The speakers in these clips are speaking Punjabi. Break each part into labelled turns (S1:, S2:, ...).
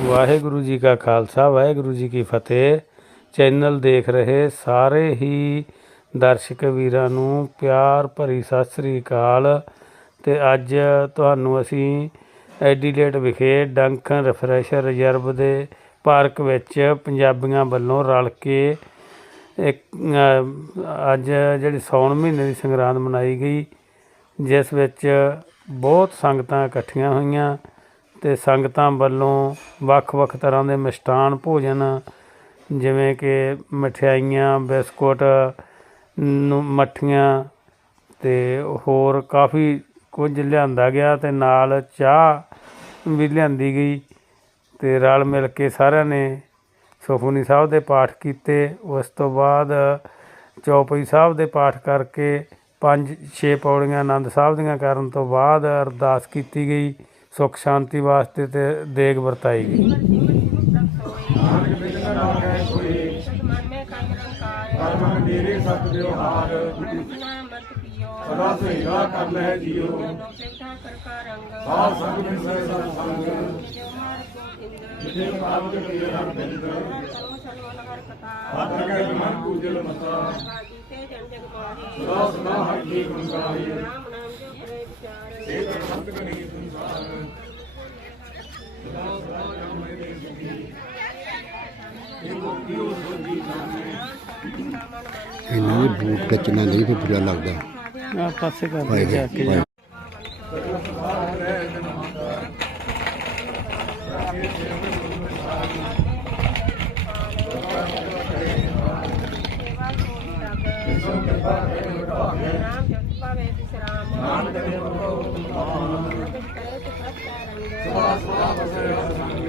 S1: ਵਾਹਿਗੁਰੂ ਜੀ ਕਾ ਖਾਲਸਾ, ਵਾਹਿਗੁਰੂ ਜੀ ਕੀ ਫਤਿਹ। ਚੈਨਲ ਦੇਖ ਰਹੇ ਸਾਰੇ ਹੀ ਦਰਸ਼ਕ ਵੀਰਾਂ ਨੂੰ ਪਿਆਰ ਭਰੀ ਸਤਿ ਸ੍ਰੀ ਅਕਾਲ। ਤੇ ਅੱਜ ਤੁਹਾਨੂੰ ਅਸੀਂ ਐਡੀਲੇਟ ਵਿਖੇ ਡੰਕਨ ਰਿਫਰੈਸ਼ਰ ਰਿਜ਼ਰਵ ਦੇ ਪਾਰਕ ਵਿੱਚ ਪੰਜਾਬੀਆਂ ਵੱਲੋਂ ਰਲ ਕੇ ਇੱਕ ਅੱਜ ਜਿਹੜੀ ਸੌਣ ਮਹੀਨੇ ਦੀ ਸੰਗਰਾਂਦ ਮਨਾਈ ਗਈ, ਜਿਸ ਵਿੱਚ ਬਹੁਤ ਸੰਗਤਾਂ ਇਕੱਠੀਆਂ ਹੋਈਆਂ। ਤੇ ਸੰਗਤਾਂ ਵੱਲੋਂ ਵੱਖ-ਵੱਖ ਤਰ੍ਹਾਂ ਦੇ ਮਿਸ਼ਟਾਨ ਭੋਜਨ, ਜਿਵੇਂ ਕਿ ਮਠਿਆਈਆਂ, ਬਿਸਕੁਟ, ਨੂੰ ਮੱਠੀਆਂ ਤੇ ਹੋਰ ਕਾਫੀ ਕੁਝ ਲਿਆਂਦਾ ਗਿਆ ਤੇ ਨਾਲ ਚਾਹ ਵੀ ਲਿਆਂਦੀ ਗਈ ਤੇ ਰਲ ਮਿਲ ਕੇ ਸਾਰਿਆਂ ਨੇ ਸੁਖਮਨੀ ਸਾਹਿਬ ਦੇ ਪਾਠ ਕੀਤੇ। ਉਸ ਤੋਂ ਬਾਅਦ ਚੌਪਈ ਸਾਹਿਬ ਦੇ ਪਾਠ ਕਰਕੇ ਪੰਜ ਛੇ ਪੌੜੀਆਂ ਆਨੰਦ ਸਾਹਿਬ ਦੀਆਂ ਕਰਨ ਤੋਂ ਬਾਅਦ ਅਰਦਾਸ ਕੀਤੀ ਗਈ। ਸੁਖ ਸ਼ਾਂਤੀ ਵਾਸਤੇ ਤੇ ਦੇਗ ਵਰਤਾਈ ਗਈ।
S2: ਸਦਾ ਸਹਿਰਾ ਕਰ ਲੈ ਜੀਓ ਸਾਧ ਸੰਗ ਮਿਸੈ ਸਤ ਸੰਗ
S3: ਜੋ ਮਾਰ ਗੋਬਿੰਦ
S2: ਹਰ ਬਿੰਦ
S3: ਹਰ ਕਥਾ
S2: ਮਨ ਪੂਜਲ ਮਤਾ ਸਦਾ ਸਦਾ ਹਰ ਕੀ ਗੁਣ ਗਾਏ
S3: ਰਾਮ ਨਾਮ ਜੋ ਕਰੇ ਵਿਚਾਰੇ
S2: ਸੇ ਤਰਸਤ ਕਰੀ ਸੰਸਾਰ ਸਦਾ ਸਦਾ ਜਾਮੇ ਦੇ ਸੁਖੀ ਇਹ ਮੁਕਤੀ ਹੋ ਸੋਜੀ ਜਾਣੇ
S4: ਇਹਨਾਂ ਦੇ ਬੂਟ ਕੱਚਣਾ ਨਹੀਂ ਫਿਰ ਬੁਰਾ ਲੱਗਦਾ।
S1: ਆ ਪਾਸੇ ਕਰ ਜਾ ਕੇ ਜਾ
S3: ਰਾਮ ਜਪ ਪਾਵੇ ਬਿਸਰਾਮ ਨਾਮ ਕਰੇ ਕਰੇ ਤੇ ਪ੍ਰਸਤਾ ਰੰਗ
S2: ਸਦਾ ਸਦਾ ਬਸੇ ਸੰਗ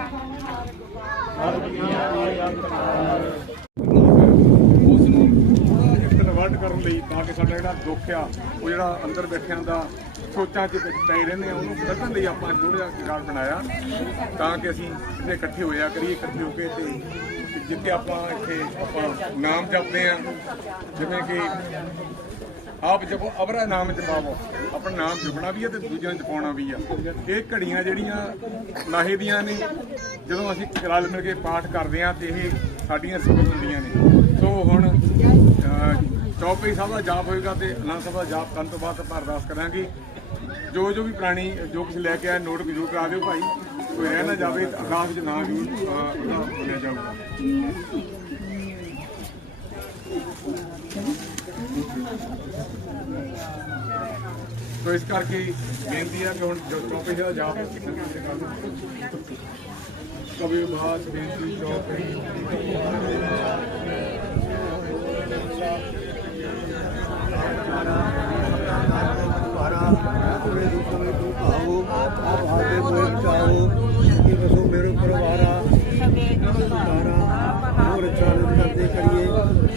S2: ਅਸਲੀ ਹਰ ਦੁਨੀਆ ਦੀ ਕਨਵਰਟ ਕਰਨ ਲਈ ਤਾਂ ਕਿ ਸਾਡਾ ਜਿਹੜਾ ਦੁੱਖ ਆ, ਉਹ ਜਿਹੜਾ ਅੰਦਰ ਬੈਠਿਆਂ ਦਾ ਸੋਚਾਂ 'ਚ ਪਏ ਰਹਿੰਦੇ ਆ, ਉਹਨੂੰ ਕੱਢਣ ਲਈ ਆਪਾਂ ਜੋੜਿਆ ਕਿਰਾਰ ਬਣਾਇਆ ਤਾਂ ਕਿ ਅਸੀਂ ਇੱਥੇ ਇਕੱਠੇ ਹੋਇਆ ਕਰੀਏ, ਇਕੱਠੇ ਹੋ ਕੇ ਤੇ ਤੇ ਜਿੱਥੇ ਆਪਾਂ ਇੱਥੇ ਆਪਾਂ ਨਾਮ ਜਪਦੇ ਆ, ਜਿਵੇਂ ਕਿ ਆਪ ਜਪੋ ਅਬਰਾ ਨਾਮ ਜਪਾਵੋ। ਆਪਣਾ ਨਾਮ ਜਪਣਾ ਵੀ ਹੈ ਤੇ ਦੂਜਿਆਂ ਨੂੰ ਜਪਾਉਣਾ ਵੀ ਆ। ਇਹ ਘੜੀਆਂ ਜਿਹੜੀਆਂ ਲਾਹੇ ਦੀਆਂ ਨੇ ਜਦੋਂ ਅਸੀਂ ਰਲ ਮਿਲ ਕੇ ਪਾਠ ਕਰਦੇ ਆ ਤੇ ਇਹ ਸਾਡੀਆਂ ਸਿਫਤ ਹੁੰਦੀਆਂ ਨੇ। ਸੋ ਹੁਣ ਅਹ, ਚੌਪਈ ਸਾਹਿਬ ਦਾ ਜਾਪ ਹੋਏਗਾ ਤੇ ਅਨੰਦ ਸਾਹਿਬ ਦਾ ਜਾਪ ਕਰਨ ਤੋਂ ਬਾਅਦ ਆਪਾਂ ਅਰਦਾਸ ਕਰਾਂਗੇ। ਜੋ ਜੋ ਵੀ ਪ੍ਰਾਣੀ ਜੋ ਕੁਝ ਲੈ ਕੇ ਆਇਆ ਨੋਟ ਜ਼ਰੂਰ ਕਰਾ ਦਿਓ ਭਾਈ। ਕੋਈ ਰਹਿ ਨਾ ਜਾਵੇ ਤਾਂ ਅਰਦਾਸ ਵਿੱਚ ਨਾਮ ਜ਼ਰੂਰ ਅਹ, ਬੋਲਿਆ ਜਾਊਗਾ। ਸੋ ਇਸ ਕਰਕੇ ਬੇਨਤੀ ਹੈ ਕਿ ਹੁਣ ਜੋ ਚੌਪਈ ਦਾ ਜਾਪ ਕਵੀ ਬਾਤ ਬੇਨਤੀ ਚੌਪਈ
S4: ਮੇਰੇ ਪਰਿਵਾਰਾ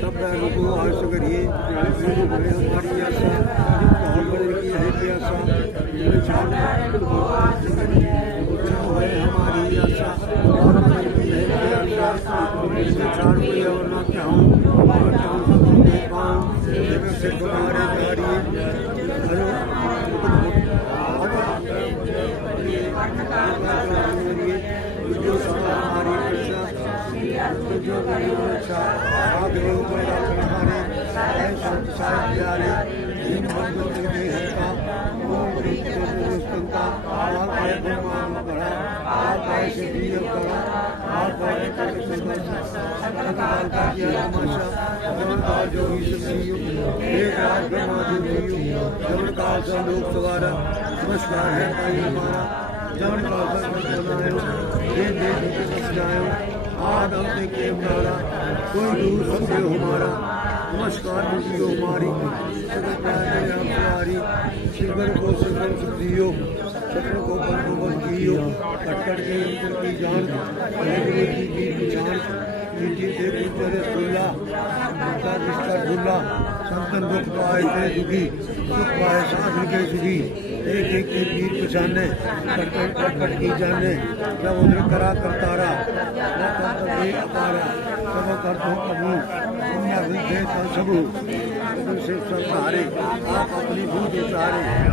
S3: ਸਭ
S4: ਦਾ ਰੂਪ ਆਸ ਕਰੀਏ ਮੇਰੇ ਬੜੇ ਹਮਾਰੀ ਆਸਾ ਕੌਣ ਬੜੇ ਅਕਾਲ ਕਾਸ਼ੀਆ ਮਨਸਾ ਜਮਨ ਕਾਲ ਜੋਗੀ ਸਿਓ ਇਹ ਰਾਜ ਬ੍ਰਹਮਾ ਜੋਗੀਓ ਜਮਨ ਕਾਲ ਸੰਦੂਕ ਸਵਾਰਾ ਨਮਸਕਾਰ ਹੈ ਭਾਈ ਹਮਾਰਾ ਜਮਨ ਕਾਲ ਸੰਦੂਕ ਸਵਾਰਾ ਇਹ ਦੇ ਦੇ ਸਜਾਇਓ ਆਦਮ ਤੇ ਕੇਮ ਵਾਲਾ ਕੋਈ ਦੂਰ ਸੰਦੇ ਹਮਾਰਾ ਨਮਸਕਾਰ ਜੋਗੀਓ ਹਮਾਰੀ ਸਦਾ ਪਿਆਰੇ ਰਾਮ ਪਿਆਰੀ ਸਿਮਰ ਕੋ ਸਿਮਰ
S5: ਸੁਦੀਓ ਸਤਨ ਕੋ ਬੰਦੂ ਬੰਦੀਓ ਕਟੜ ਕੇ ਅੰਦਰ ਕੀ ਜਾਨ ਅਲੇਗਰੇ ਕੀ ਵੀ ਪਛਾਨ ਜਿੱਤੀ ਦੇ ਬੁੱਤਰ ਸੁਲਾ ਮਤਾ ਜਿਸਕਾ ਦੁੱਲਾ ਸੰਤਨ ਦੁਖ ਪਾਏ ਤੇ ਦੁਖੀ ਦੁਖ ਪਾਏ ਸਾਧਨ ਕੇ ਸੁਖੀ एक एक के पीर पहचाने कटकट कटकट की जाने जब उन्हें करा करतारा न तब एक अतारा सब कर दो कबू दुनिया भी दे सब सबू से सब हारे आप अपनी भूत उतारे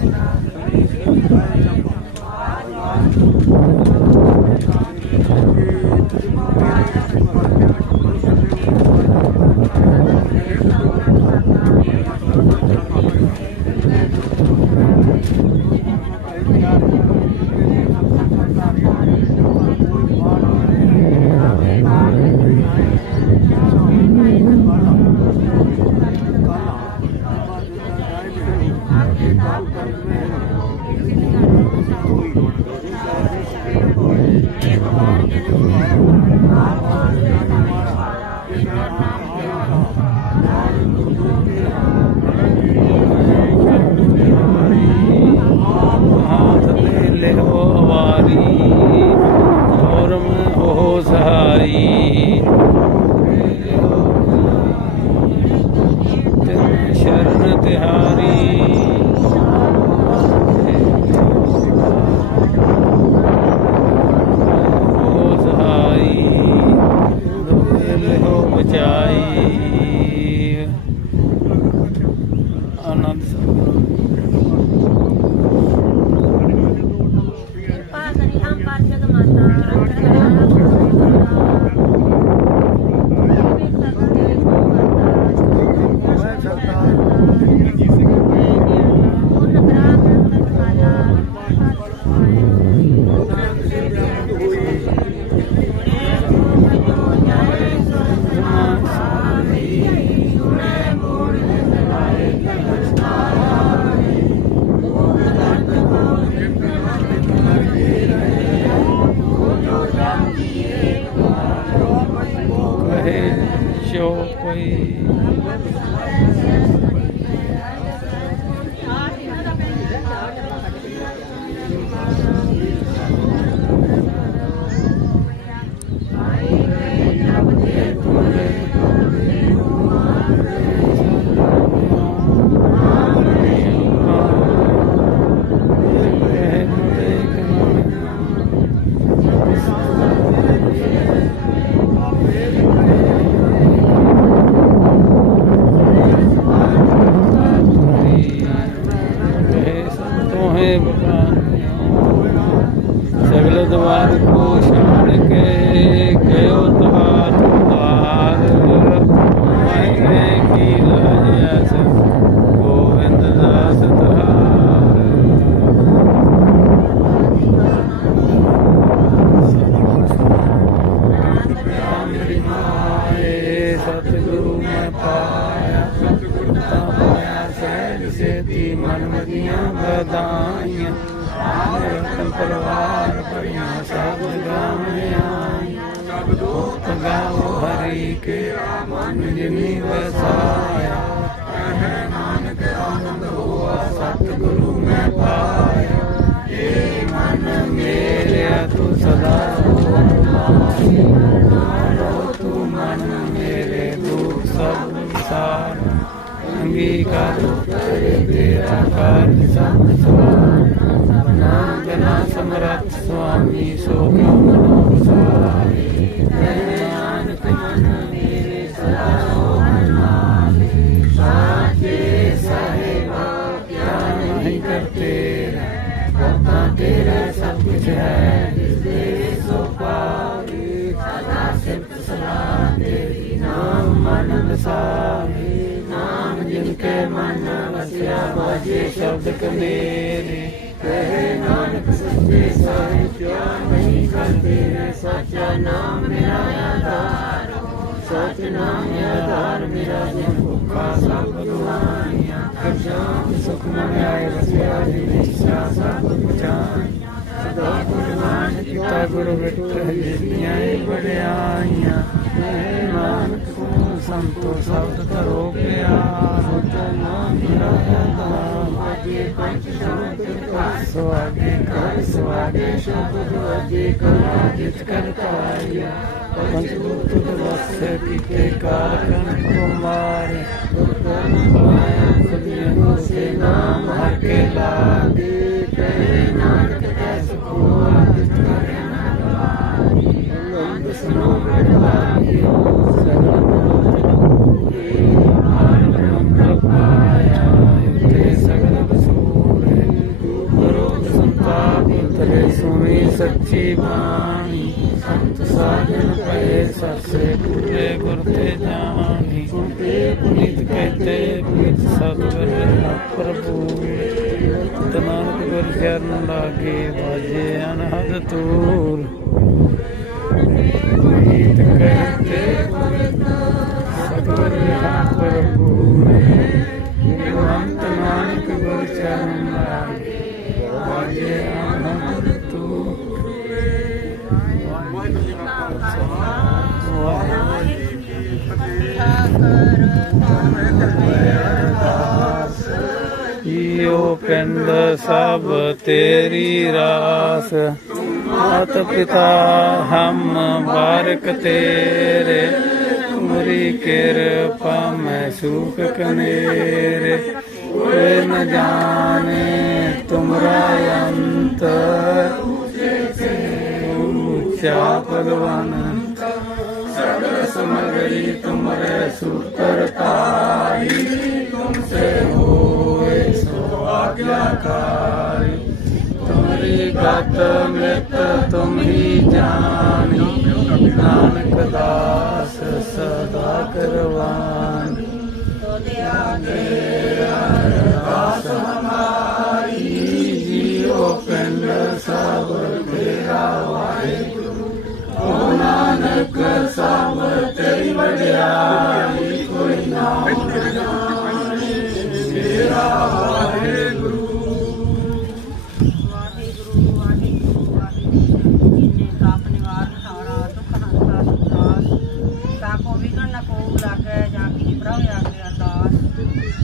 S1: Bye. Thank you. ਸੰਗੀ ਕਾ ਕਰੇ
S6: ਤੇਰਾ ਕਾਰਜ ਸਭ ਸਵਾਨ ਨਾਮ ਜਨਾ ਸਮਰੱਥ ਸੁਆਮੀ ਸੋ ਕਿਉ ਮਨੋ
S1: ਸ਼ਬਦ ਕਹੇ ਨਾਨਕ ਸੱਚੇ ਸਾਹਿਬਿਆ ਨਹੀਂ ਕਰਦੇ ਸੱਚਾ ਨਾਮ ਮੇਰਾ ਆਧਾਰ ਸਚ ਨਾਮ ਆਧਾਰ ਮੇਰਾ ਜਿਨ ਭੁੱਖਾ ਸਭ ਦੁਆਈਆਂ ਹਰ ਸੁਖ ਮਨ ਆਏ ਵਸਿਆ ਜੀ ਨਿਸ਼ਾ ਸਭ ਪਛਾਨ ਸਦਾ ਗੁਰਮਾਨ ਕੀਤਾ ਗੁਰੂ ਵਿਟਰ ਜੀਆਂ ਬੜਿਆਈਆਂ ਸੰਤੋ ਸਬਦ ਕਰੋ ਪਿਆਰ। ਸਚਾ ਨਾਮ ਮੇਰਾ ਆਧਾਰ ਅਗੇ ਪੰਜ ਸ਼ਬਦ ਕਰ ਸਵਾਗੇ ਕਰ ਸਵਾਗੇ ਸ਼ਬਦ ਅਗੇ ਕਰ ਜਿਤ ਕਰ ਕਾਇਆ ਪੰਜ ਭੂਤ ਦਵਸ ਕੀਤੇ ਕਾਰ ਕੁਮਾਰ ਦੁਰਗਮ ਪਾਇਆ ਸਦੀਆਂ ਸੇ ਨਾਮ ਹਰ ਕੇ ਲਾਗੇ ਈਓ ਪਿੰਡ ਸਭ ਤੇਰੀ ਰਾਸ। ਮਾਤ ਪਿਤਾ ਹਮ ਬਾਰਕ ਤੇਰੇ, ਤੁਮਰੀ ਕਿਰਪਾ ਮੈਂ ਸੁਖ ਕਨੇਰੇ। ਕੋਈ ਨ ਜਾਣੇ ਤੁਮਰਾ ਅੰਤ ਉੱਚਾ ਭਗਵਾਨ। ਸਗਲ ਸਮਗਰੀ ਤੁਮਰੇ ਸੂਤਰ ਤਾਈ ਤੁਮਸੇ ਹੋਏ ਸੋ ਆਗਿਆਕਾਰੀ। ਤੁਮਰੀ ਗਤ ਮਿਤ ਤੁਮ ਹੀ ਜਾਣੀ, ਨਾਨਕ ਦਾਸ ਸਦਾ ਕਰਵਾਨ ਅਰਦਾਸ ਹਮਾਰੀ ਜੀਓ ਪਿੰਡ ਸਭ ਤੇਰਾ ਵਾਹਿਗੁਰੂ। ਓ ਨਾਨਕ ਸਭ ਤੇਰੀ ਵਡਿਆਈ ਕੋਈ ਨਾਮ ਮੇਰਾ ਵਾਹਿਗੁਰੂ
S4: ਵਾਹਿਗੁਰੂ ਵਾਹਿਗੁਰੂ ਵਾਹਿਗੁਰੂ ਜਿਨੇ ਤਾਪ ਨਿਵਾਰਨ ਹਾਰਾ ਦੁਖ ਹੰਤਾ ਸੁਖਾਸ ਤਾਕੋ ਵਿਗਣ ਨ ਕੋ ਲਾਗੈ ਜਾਂ ਕੀ ਪ੍ਰਭ ਆਗੇ ਅਰਦਾਸ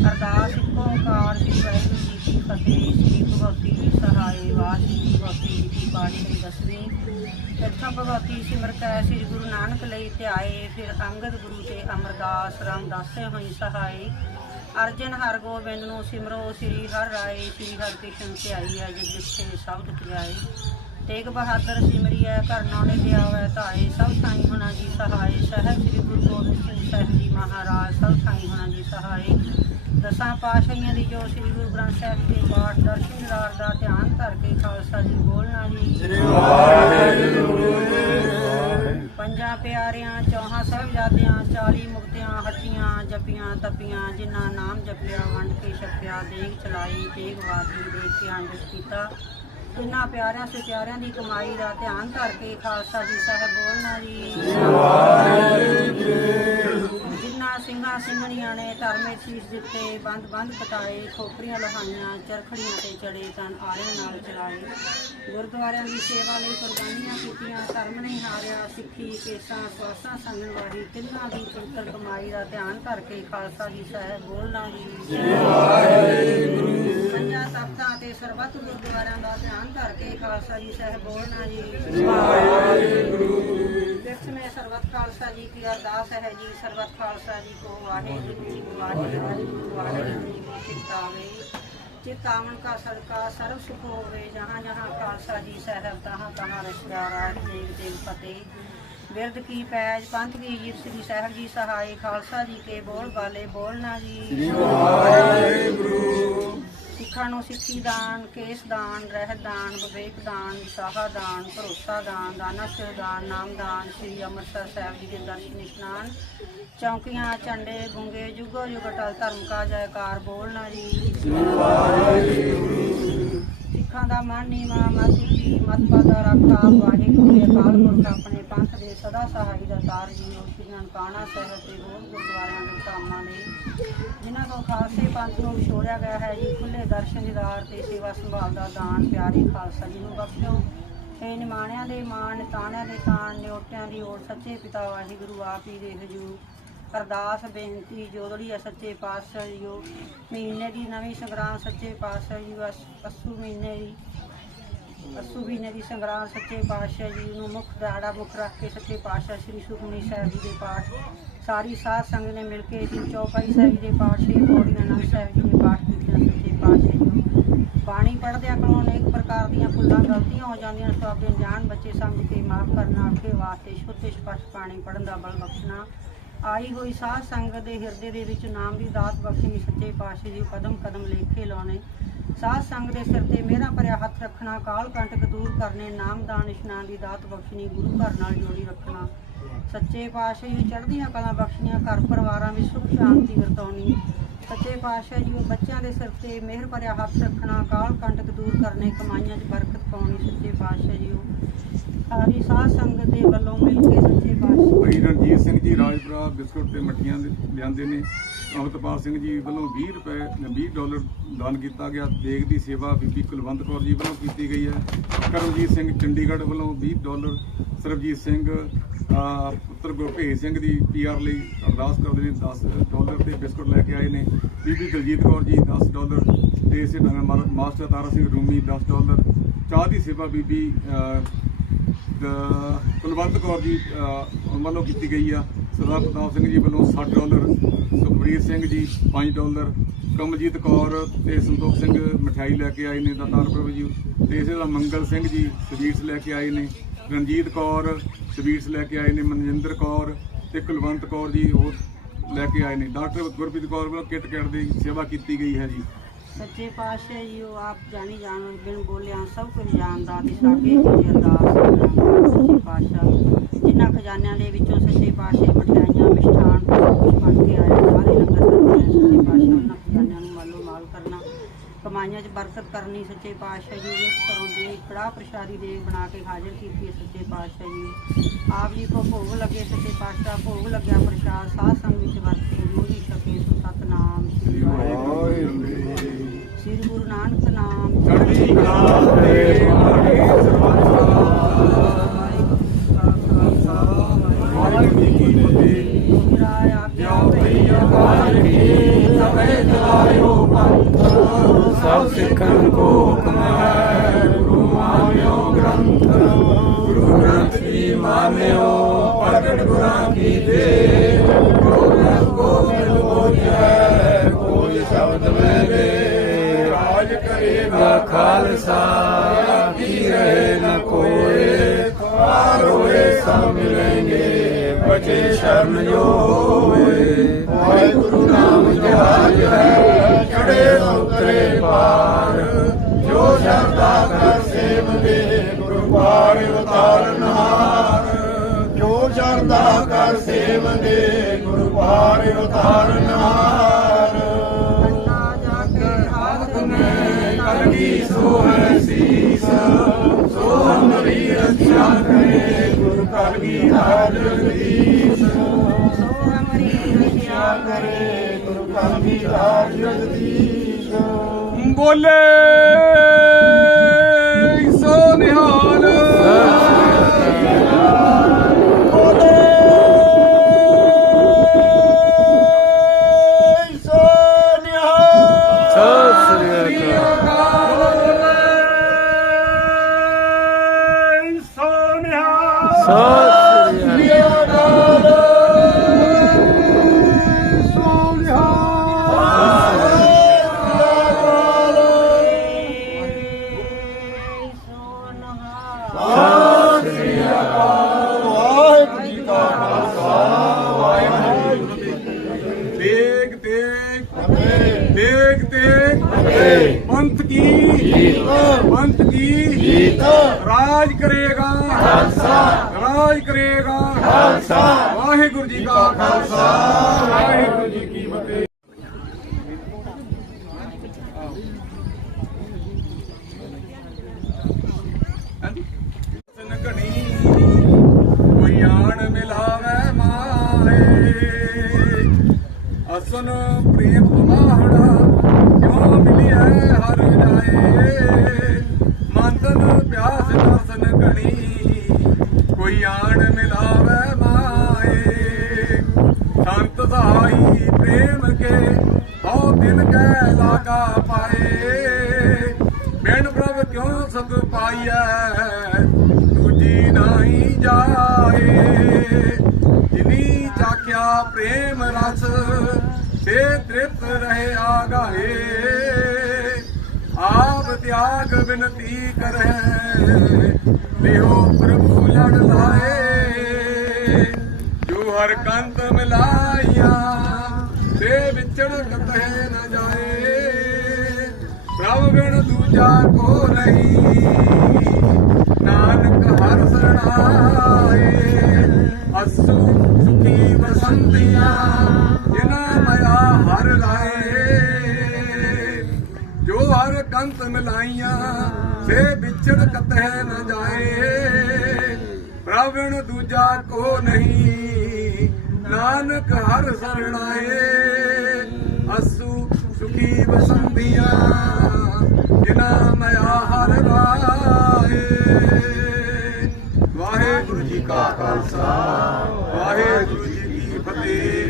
S4: ਅਰਦਾਸ ਇੱਕੋ ਓੰਕਾਰ ਸ੍ਰੀ ਵਾਹਿਗੁਰੂ ਜੀ ਕੀ ਫਤਿਹ ਸ੍ਰੀ ਭਗਵਤੀ ਜੀ ਸਹਾਏ ਵਾਹਿਗੁਰੂ ਜੀ ਭਗਵਤੀ ਜੀ ਕੀ ਬਾਣੀ ਦੀ ਦਸਵੀਂ ਇੱਥੋਂ ਭਗਵਤੀ ਸਿਮਰ ਕੈ ਸ੍ਰੀ ਗੁਰੂ ਨਾਨਕ ਲਈ ਧਿਆਏ ਫਿਰ ਅੰਗਦ ਗੁਰੂ ਤੇ ਅਮਰਦਾਸ ਰਾਮਦਾਸੇ ਹੋਈ ਸਹਾਈ ਅਰਜਨ ਹਰ ਗੋਬਿੰਦ ਨੂੰ ਸਿਮਰੋ ਸ੍ਰੀ ਹਰਿ ਰਾਏ ਸ੍ਰੀ ਹਰਿ ਕ੍ਰਿਸ਼ਨ ਧਿਆਈ ਹੈ ਜਿਸ ਜਿਥੇ ਸ਼ਬਦ ਧਿਆਏ ਤੇਗ ਬਹਾਦਰ ਸਿਮਰਿਐ ਕਰਨੋ ਨੇ ਧਿਆਵੈ ਧਾਏ ਸਭ ਸਾਈ ਹੋਣਾ ਜੀ ਸਹਾਈ ਸਹਿਬ ਸ੍ਰੀ ਗੁਰੂ ਗੋਬਿੰਦ ਸਿੰਘ ਸਾਹਿਬ ਜੀ ਮਹਾਰਾਜ ਸਭ ਸਾਈ ਹੋਣਾ ਜੀ ਸਹਾਈ। ਦਸਾਂ ਪਾਸ਼ਾਹੀਆਂ ਦੀ ਜੋ ਸ੍ਰੀ ਗੁਰੂ ਗ੍ਰੰਥ ਸਾਹਿਬ ਦੇ ਪਾਠ ਦਰਸ਼ਨ ਰਾਰ ਦਾ ਧਿਆਨ ਧਰ ਕੇ ਖਾਲਸਾ ਜੀ ਬੋਲਣਾ ਜੀ ਪੰਜਾਂ ਪਿਆਰਿਆਂ ਚੌਹਾਂ ਸਾਹਿਬਜ਼ਾਦਿਆਂ 40 ਹੱਟੀਆਂ ਜਪੀਆਂ ਤਪੀਆਂ ਜਿਨ੍ਹਾਂ ਨਾਮ ਜਪਿਆ ਵੰਡ ਕੇ ਛਕਿਆ ਦੇਗ ਚਲਾਈ ਤੇਗ ਵਾਦੀ ਦੇ ਕੇ ਅੰਡਿਤ ਕੀਤਾ। ਇਨ੍ਹਾਂ ਪਿਆਰਿਆਂ ਸੇ ਪਿਆਰਿਆਂ ਦੀ ਕਮਾਈ ਦਾ ਧਿਆਨ ਧਰ ਕੇ ਖਾਲਸਾ ਜੀ ਸਾਹਿਬ ਬੋਲਣਾ ਜੀ। ਸਿੰਘਾਂ ਸਿੰਘਣੀਆਂ ਨੇ ਧਰਮੇ ਸੀਸ ਦਿੱਤੇ ਬੰਦ ਬੰਦ ਕਟਾਏ ਖੋਪਰੀਆਂ ਲਹਾਈਆਂ ਚਰਖੜੀਆਂ ਤੇ ਚੜੇ ਤਨ ਆਰਿਆਂ ਨਾਲ ਚਲਾਏ। ਗੁਰਦੁਆਰਿਆਂ ਦੀ ਸੇਵਾ ਲਈ ਕੁਰਬਾਨੀਆਂ ਕੀਤੀਆਂ ਧਰਮ ਨਹੀਂ ਹਾਰਿਆ ਸਿੱਖੀ ਕੇਸਾਂ ਸਵਾਸਾਂ ਸੰਗਣ ਵਾਲੀ ਤਿੰਨਾਂ ਦੀ ਪਵਿੱਤਰ ਕਮਾਈ ਦਾ ਧਿਆਨ ਧਰ ਕੇ ਖਾਲਸਾ ਜੀ ਸਾਹਿਬ ਬੋਲਣਾ ਜੀ ਪੰਜਾਂ ਤਖਤਾਂ ਤੇ ਸਰਬੱਤ ਗੁਰਦੁਆਰਿਆਂ ਦਾ ਧਿਆਨ ਧਰ ਕੇ ਖਾਲਸਾ ਜੀ ਸਾਹਿਬ ਬੋਲਣਾ ਜੀ ਜਿਸ में ਸਰਬਤ ਖਾਲਸਾ ਜੀ ਕੀ ਅਰਦਾਸ ਹੈ ਜੀ ਸਰਬਤ ਖਾਲਸਾ ਜੀ ਕੋ ਵਾਹਿਗੁਰੂ ਜੀ ਵਾਹਿਗੁਰੂ ਚਿਤਾਵਨ ਕਾ ਸਦਕਾ ਸਰਬ ਸੁਖ ਹੋਵੇ, ਜਹਾਂ ਜਹਾਂ ਖਾਲਸਾ ਜੀ ਸਹਿਬ, ਤਹਾਂ ਤਹਾਂ ਰਸਗਾਰਾ ਦੇਵ ਦੇਵ ਫਤਿਹ ਬਿਰਦ ਕੀ ਪੈਜ ਪੰਥ ਕੀ ਜੀਤ ਸ੍ਰੀ ਸਾਹਿਬ ਜੀ ਸਹਾਈ, ਖਾਲਸਾ ਜੀ ਕੇ ਬੋਲ ਬਾਲੇ ਬੋਲ ਨਾ ਜੀ ਸਿੱਖਾਂ ਨੂੰ ਸਿੱਖੀ ਦਾਨ, ਕੇਸ ਦਾਨ, ਰਹਿਤ ਦਾਨ, ਵਿਵੇਕ ਦਾਨ ਵਿਸਾਹਾ ਦਾਨ, ਭਰੋਸਾ ਦਾਨ ਦਾਨਾ ਦਾਨ, ਨਾਮ ਦਾਨ, ਸ੍ਰੀ ਅੰਮ੍ਰਿਤਸਰ ਸਾਹਿਬ ਜੀ ਦੇ ਦਰਸ਼ਨ ਇਸ਼ਨਾਨ, ਚੌਂਕੀਆਂ, ਝੰਡੇ, ਗੁੰਗੇ ਜੁਗੋ ਜੁਗ ਅਟਲ ਧਰਮ ਕਾ ਜੈਕਾਰ ਬੋਲਣਾ ਜੀ। ਸਿੱਖਾਂ ਦਾ ਮਨ ਨੀਵਾ ਮਤ ਉੱਚੀ ਮਤ ਪਾਦਾ ਰੱਖਾ ਵਾਹਿਗੁਰੂ ਜੀ ਅਕਾਲ ਪੁਰਖ ਆਪਣੇ ਪੰਥ ਦੇ ਸਦਾ ਸਹਾਈ ਦਾ ਤਾਰ ਜੀ ਉਹ ਨਨਕਾਣਾ ਸਾਹਿਬ ਤੇ ਹੋਰ ਗੁਰਦੁਆਰਿਆਂ ਦੇ ਧਾਮਾਂ ਨੇ ਜਿਨ੍ਹਾਂ ਤੋਂ ਖਾਲਸੇ ਪੰਥ ਨੂੰ ਵਿਛੋੜਿਆ ਗਿਆ ਹੈ, ਜੀ ਖੁੱਲੇ ਦਰਸ਼ਨ ਦੀਦਾਰ ਤੇ ਸੇਵਾ ਸੰਭਾਲ ਦਾ ਦਾਨ, ਪਿਆਰੇ ਖਾਲਸਾ ਜੀ ਨੂੰ ਬਖਸ਼ੋ ਤੇ ਨਿਮਾਣਿਆਂ ਦੇ ਮਾਣ, ਤਾਣਿਆਂ ਦੇ ਤਾਣ ਨਿਓਟਿਆਂ ਦੀ ਓਟ ਸੱਚੇ ਪਿਤਾ ਵਾਹਿਗੁਰੂ ਆਪ ਹੀ ਦੇ ਹਜੂਰ। ਅਰਦਾਸ, ਬੇਨਤੀ ਜੋਦੜੀ ਹੈ ਸੱਚੇ ਪਾਤਸ਼ਾਹ ਜੀਓ ਮਹੀਨੇ ਦੀ ਨਵੀਂ ਸੰਗਰਾਂਦ ਸੱਚੇ ਪਾਤਸ਼ਾਹ ਜੀ ਅਸ- ਮਹੀਨੇ ਦੀ ਅਸੂ ਮਹੀਨੇ ਦੀ ਸੰਗਰਾਂਦ ਸੱਚੇ ਪਾਤਸ਼ਾਹ ਜੀ ਨੂੰ ਮੁੱਖ ਦਾੜਾ ਮੁੱਖ ਰੱਖ ਕੇ ਸੱਚੇ ਪਾਤਸ਼ਾਹ ਸ੍ਰੀ ਸੁਖਮਨੀ ਸਾਹਿਬ ਜੀ ਦੇ ਪਾਠ, ਸਾਰੀ ਸਾਧ ਸੰਗਤ ਨੇ ਮਿਲ ਕੇ ਸ਼੍ਰੀ ਚੌਪਾਈ ਸਾਹਿਬ ਜੀ ਦੇ ਪਾਠ ਸ਼੍ਰੀ ਪੌੜੀਆਂ ਨੰਦ ਸਾਹਿਬ ਜੀ ਦੇ ਪਾਠ ਕੀਤੇ ਸੱਚੇ ਪਾਤਸ਼ਾਹ ਜੀ ਬਾਣੀ ਪੜ੍ਹਦਿਆਂ ਕੋਲੋਂ ਅਨੇਕ ਪ੍ਰਕਾਰ ਦੀਆਂ ਭੁੱਲਾਂ ਗਲਤੀਆਂ ਹੋ ਜਾਂਦੀਆਂ ਸੋ ਆਪਣੇ ਜਾਨ ਬੱਚੇ ਸਮਝ ਕੇ ਮਾਫ ਕਰਨਾ, ਅੱਗੇ ਵਾਸਤੇ ਸ਼ੁੱਧ ਤੇ ਸਪਸ਼ਟ ਬਾਣੀ ਪੜ੍ਹਨ ਦਾ ਬਲ ਬਖਸ਼ਣਾ ਆਈ ਹੋਈ ਸਾਧ ਸੰਗਤ ਦੇ ਹਿਰਦੇ ਦੇ ਵਿੱਚ ਨਾਮ ਦੀ ਦਾਤ ਬਖਸ਼ਣੀ ਸੱਚੇ ਪਾਤਸ਼ਾਹ ਜੀ ਕਦਮ ਕਦਮ ਲੇਖੇ ਲਾਉਣੇ। ਸਾਧ ਸੰਗਤ ਦੇ ਸਿਰ ਤੇ ਮੇਰਾ ਭਰਿਆ ਹੱਥ ਰੱਖਣਾ, ਕਾਲ ਕੰਟਕ ਦੂਰ ਕਰਨੇ ਨਾਮਦਾਨ ਇਸ਼ਨਾਨ ਦੀ ਦਾਤ ਬਖਸ਼ਣੀ, ਗੁਰੂ ਘਰ ਨਾਲ ਜੋੜੀ ਰੱਖਣਾ। ਸੱਚੇ ਪਾਤਸ਼ਾਹ ਜੀ ਚੜ੍ਹਦੀਆਂ ਕਲਾ ਬਖਸ਼ੀਆਂ, ਘਰ ਪਰਿਵਾਰਾਂ ਵਿੱਚ ਸੁਖ ਸ਼ਾਂਤੀ ਵਰਤਾਉਣੀ। ਸੱਚੇ ਪਾਤਸ਼ਾਹ ਜੀ ਬੱਚਿਆਂ ਦੇ ਸਿਰ ਤੇ ਮਿਹਰ ਭਰਿਆ ਹੱਥ ਰੱਖਣਾ, ਕਾਲ ਕੰਟਕ ਦੂਰ ਕਰਨੇ, ਕਮਾਈਆਂ 'ਚ ਬਰਕਤ ਪਾਉਣੀ ਸੱਚੇ ਪਾਤਸ਼ਾਹ ਜੀ ਸਾਰੀ ਸਾਧ ਸੰਗਤ ਦੇ ਵੱਲੋਂ ਮਿਲ ਕੇ ਸੱਚੇ ਪਾਤਸ਼ਾਹ
S2: ਭਾਈ ਰਣਜੀਤ ਸਿੰਘ ਜੀ, ਰਾਜਪੁਰਾ ਬਿਸਕੁਟ ਤੇ ਮੱਠੀਆਂ ਲਿਆਂਦੇ ਨੇ। ਅਮਰਤਪਾਲ ਸਿੰਘ ਜੀ ਵੱਲੋਂ 20 ਰੁਪਏ 20 ਡਾਲਰ ਦਾਨ ਕੀਤਾ ਗਿਆ। ਦੇਗ ਦੀ ਸੇਵਾ ਬੀਬੀ ਕੁਲਵੰਤ ਕੌਰ ਜੀ ਵੱਲੋਂ ਕੀਤੀ ਗਈ ਹੈ। ਕਰਮਜੀਤ ਸਿੰਘ ਚੰਡੀਗੜ੍ਹ ਵੱਲੋਂ 20 ਡਾਲਰ, ਸਰਬਜੀਤ ਸਿੰਘ ਪੁੱਤਰ ਗੁਰਭੇਜ ਸਿੰਘ ਦੀ ਪੀਆਰ ਲਈ ਅਰਦਾਸ ਕਰਦੇ ਨੇ 10 ਡਾਲਰ ਤੇ ਬਿਸਕੁਟ ਲੈ ਕੇ ਆਏ ਨੇ। ਬੀਬੀ ਦਲਜੀਤ ਕੌਰ ਜੀ 10 ਡਾਲਰ ਤੇ ਇਸੇ ਢੰਗ ਮਾਸਟਰ ਤਾਰਾ ਸਿੰਘ ਰੂਮੀ 10 ਡਾਲਰ ਚਾਹ ਦੀ ਸੇਵਾ ਬੀਬੀ ਕੁਲਵੰਤ ਕੌਰ ਜੀ ਵੱਲੋਂ ਕੀਤੀ ਗਈ ਆ। ਸਰਦਾਰ ਪ੍ਰਤਾਪ ਸਿੰਘ ਜੀ ਵੱਲੋਂ 60 ਡਾਲਰ ਸੁਖਬੀਰ ਸਿੰਘ ਜੀ 5 ਡਾਲਰ ਕਮਲਜੀਤ ਕੌਰ ਤੇ ਸੰਤੋਖ ਸਿੰਘ ਮਠਿਆਈ ਲੈ ਕੇ ਆਏ ਨੇ, ਦਾਤਾਰ ਪ੍ਰਭੂ ਜੀ। ਤੇ ਇਸੇ ਤਰ੍ਹਾਂ ਮੰਗਲ ਸਿੰਘ ਜੀ ਸਵੀਟਸ ਲੈ ਕੇ ਆਏ ਨੇ। ਰਣਜੀਤ ਕੌਰ, ਸਵੀਟਸ ਲੈ ਕੇ ਆਏ ਨੇ ਮਨਜਿੰਦਰ ਕੌਰ ਤੇ ਕੁਲਵੰਤ ਕੌਰ ਜੀ ਹੋਰ ਲੈ ਕੇ ਆਏ ਨੇ। ਡਾਕਟਰ ਗੁਰਪ੍ਰੀਤ ਕੌਰ ਵੱਲੋਂ ਕਿਟ ਕੈਟ ਦੀ ਸੇਵਾ ਕੀਤੀ ਗਈ ਹੈ ਜੀ।
S4: ਸੱਚੇ ਪਾਤਸ਼ਾਹ ਜੀ, ਉਹ ਆਪ ਜਾਣੀ ਜਾਣ ਬਿਨ ਬੋਲਿਆ ਸਭ ਕੁਝ ਜਾਣਦਾ ਤੇ ਸਾਡੇ ਹੀ ਅਰਦਾਸ ਸੱਚੇ ਪਾਤਸ਼ਾਹ ਜਿਨ੍ਹਾਂ ਖਜ਼ਾਨਿਆਂ ਦੇ ਵਿੱਚੋਂ ਸੱਚੇ ਪਾਤਸ਼ਾਹ ਮਠਿਆਈਆਂ, ਮਿਸ਼ਠਾਨ ਕੁਝ ਬਣ ਕੇ ਆਇਆ, ਸਾਰੇ ਲੰਗਰ ਸੱਚੇ ਪਾਤਸ਼ਾਹ, ਉਹਨਾਂ ਖਜ਼ਾਨਿਆਂ ਕਮਾਈਆਂ 'ਚ ਬਰਕਤ ਕਰਨੀ ਸੱਚੇ ਪਾਤਸ਼ਾਹ ਜੀ ਇਸ ਤਰ੍ਹਾਂ ਦੇ ਕੜਾਹ ਪ੍ਰਸ਼ਾਦੀ ਦੇ ਬਣਾ ਕੇ ਹਾਜ਼ਰ ਕੀਤੀ ਸੱਚੇ ਪਾਤਸ਼ਾਹ ਜੀ। ਆਪ ਜੀ ਕੋ ਭੋਗ ਲੱਗੇ ਸੱਚੇ ਪਾਤਸ਼ਾਹ ਭੋਗ ਲੱਗਿਆ ਪ੍ਰਸ਼ਾਦ ਸਾਧ ਸੰਗ ਵਿੱਚ ਵਰਤੇ ਜੋ ਵੀ ਛਕੇ ਸੋ ਸਤਨਾਮ ਸ੍ਰੀ ਵਾਹਿਗੁਰੂ। ਸ੍ਰੀ ਗੁਰੂ ਨਾਨਕ ਨਾਮ
S2: ਚੜ੍ਹਦੀ ਕਲਾ ਦੇ ਮਾਰੇ ਵਾਹਿਗੁਰੂ ਜੀ ਕੀ ਫਤਿਹ
S1: ਸਭ ਸਿੱਖਣ ਕੋ ਹੁਕਮ ਹੈ ਗੁਰੂ ਮਾਨਿਓ ਗ੍ਰੰਥ ਗੁਰੂ ਗ੍ਰੰਥ ਕੀ ਮਾਨਿਓ, ਪ੍ਰਗਟ ਗੁਰਾਂ ਕੀ ਦੇ। ਗੁਰੂ ਗ੍ਰੰਥ ਗੋਬਿੰਦ ਬੋਝੈ, ਕੋਈ ਸ਼ਬਦ ਮੈਂ ਦੇ। ਰਾਜ ਕਰੇਗਾ ਖਾਲਸਾ, ਕੀ ਰਹੇ ਨ ਕੋਏ। ਖਾਰ ਹੋਏ ਸਭ ਮਿਲेंगे ਬਚੇ ਸ਼ਰਨ ਜੋ ਹੋਏ ਵਾਹਿਗੁਰੂ ਨਾਮ ਜਹਾਜ ਹੈ ਚੜੇ ਉਤਰੇ ਪਾਰ। ਜੋ ਸ਼ਰਦਾ ਕਰ ਸੇਵ ਦੇ ਗੁਰੂ ਪਾਰ ਉਤਾਰਨਹਾਰ ਜੋ ਸ਼ਰਦਾ ਕਰ ਸੇਵ ਦੇ ਗੁਰੂ ਪਾਰ ਉਤਾਰਨਹਾਰ ਕਲਗੀ ਹੈ ਸੀਸ ਸੋ ਹਮਰੀ ਰੱਖਿਆ ਕਰੇ ਗੁਰੂ ਕਲਗੀ ਹਾਰ ਜਗਦੀਸ਼
S4: ਸੋ ਹਮਰੀ ਰਖਿਆ
S1: ਕਰੇ ਗੁਰੂ ਕਲਗੀ ਹਾਰ ਜਗਦੀਸ਼
S2: ਬੋਲੇ
S1: ਵਾਹਿਗੁਰੂ ਜੀ ਕੀ
S2: ਫਤਿਹ ਪੰਥ ਕੀ? ਜੀਤ। ਪੰਥ ਕੀ? ਜੀਤ। ਰਾਜ ਕਰੇਗਾ। ਖਾਲਸਾ। ਰਾਜ ਕਰੇਗਾ। ਖਾਲਸਾ। ਵਾਹਿਗੁਰੂ ਜੀ ਕਾ ਖਾਲਸਾ ਮਿਲਿਆ ਹਰ ਜਾਏ ਮੰਤਨ ਪਿਆਸ ਦਰਸ਼ਨ ਘਣੀ ਕੋਈ ਆਣ ਮਿਲਾਵੇ ਮਾਏ। ਸੰਤ ਸਹਾਈ ਪ੍ਰੇਮ ਕੇ ਹਉ ਦਿਨ ਕੈ ਲਾਗਾ ਪਾਏ। ਬਿਨ ਪ੍ਰਭ ਕਿਉ ਸੁਖ ਪਾਈਐ? ਦੂਜੀ ਨਹੀਂ ਜਾਏ। ਜਿਨੀ ਚਾਖਿਆ ਪ੍ਰੇਮ ਰਸ ਬਿਨਤੀ ਕਰੈ? ਲਿਓ ਪ੍ਰਭੂ ਲੜ ਲਾਏ, ਜੋ ਹਰ ਕੰਤ ਮਿਲਾਈਆ ਤੇ ਵਿਚੜ ਕਤਹਿ ਨ ਜਾਏ। ਪ੍ਰਭ ਬਿਨ ਦੂਜਾ ਕੋ ਨਹੀਂ, ਨਾਨਕ ਹਰ ਸਰਣਾਏ। ਅਸੂ ਸੁਖੀ ਬਸੰਤੀਆਂ ਜਿਨਾ ਮਇਆ ਹਰ ਲਾਏ। ਹਰ ਕੰਤ ਮਿਲਾਈਆਂ। ਸੇ ਵਿਚੜ ਕਤਹਿ ਨਾ ਜਾਏ। ਪ੍ਰਵਣ ਦੂਜਾ ਕੋ ਨਹੀਂ। ਨਾਨਕ ਹਰ ਸਰਣਾਏ ਅਸੂ ਸੁਖੀ ਬਸੰਦੀਆਂ ਜਿਨਾ ਮਇਆ ਹਰ ਰਾਏ ਵਾਹਿਗੁਰੂ ਜੀ ਕਾ ਖਾਲਸਾ, ਵਾਹਿਗੁਰੂ ਜੀ ਕੀ ਫਤਿਹ।